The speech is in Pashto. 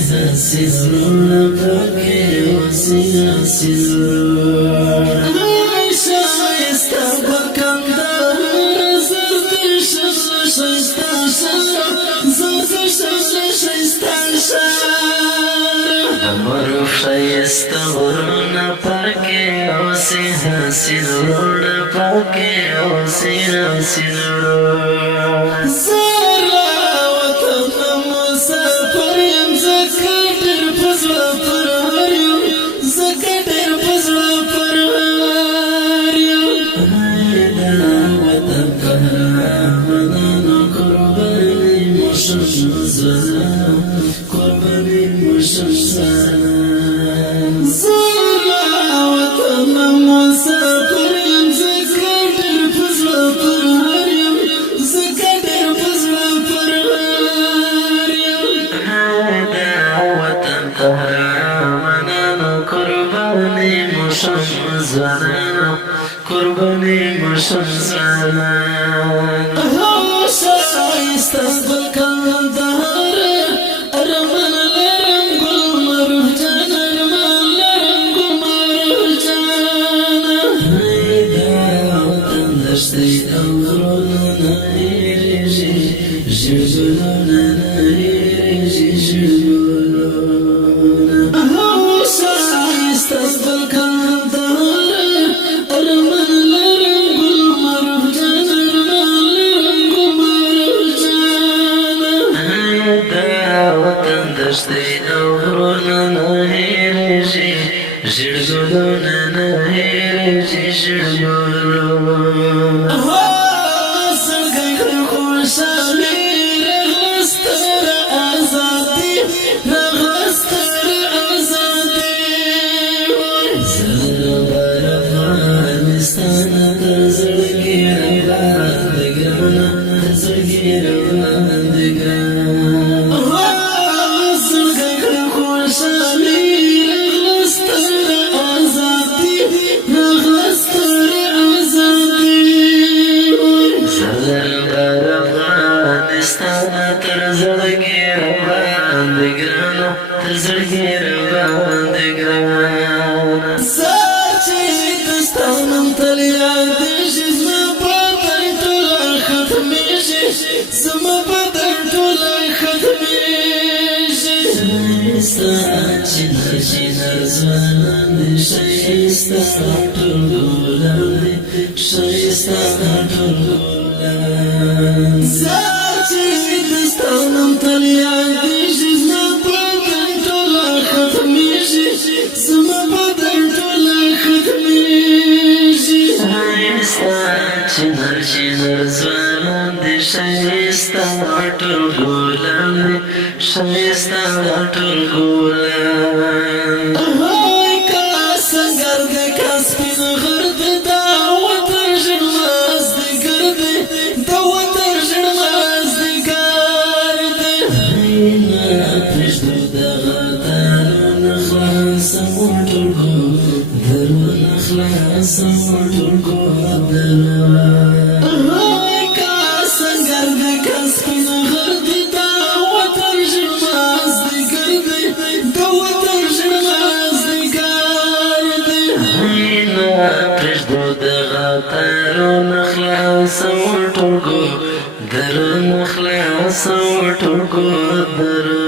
هسی زرونه پاکی وسی هسی زرونه شایسته بکندار زرد شمل شایسته شهر زرد شمل شایسته شهر معروف شایسته غرونه پاکی وسی هسی زرونه پاکی وسی هسی زرونه قرباني مشم زمان شایسته بکندار ارمان لرم گل معروف جان ارمان لرم گل معروف جان وطن دشتی او غرونه نهیریجی ژړ ګلونه نهیریجی ژړ ګلونه شایسته بکندار ارمان لرم گل معروف جان ارمان لرم گل معروف جان وطن دشتی او غرونه نهیریجی ژړ ګلونه نهیریجی ژړ ګلونه زړګی کړم خوشحالي رغلستر ازادي رغلستر ازادي زړه افغانستان تر زړګي باندې ګرانه تر زړګي باندې ګرانه زړګی کړم خوشحالي رغلستر ازادي رغلستر ازادي زړه افغانستان تر زړګي باندې ګرانه تر زړګي باندې ګرانه ستانم تل یادېږي زما بدن ټوله ختمېږي زما بدن ټوله ختمېږي ښایسته چینر چینر ځوانان دي ښایسته ټول ګلان دي ښایسته ټول ګلان ستانم تل یادېږي زما بدن ټوله ختمېږي زما بدن ټوله ختمېږي چینر چینر ځوانان دي ښایسته ټول ګلان دي ښایسته ټول ګلان که سنګر دی که سپین غر دی دا وطن ژړ مازدیګر دی دا وطن ژړ مازدیګر دی پرېږدو دغه تارونه خلاصوم ټول ګودرونه خلاصوم ټول ګودرونه که سنګر دی که سپین غر دی دا وطن ژړ مازدیګر دی دا وطن ژړ مازدیګر دی پرېږدو دغه تارونه خلاصوم ټول ګودرونه خلاصوم ټول ګودرونه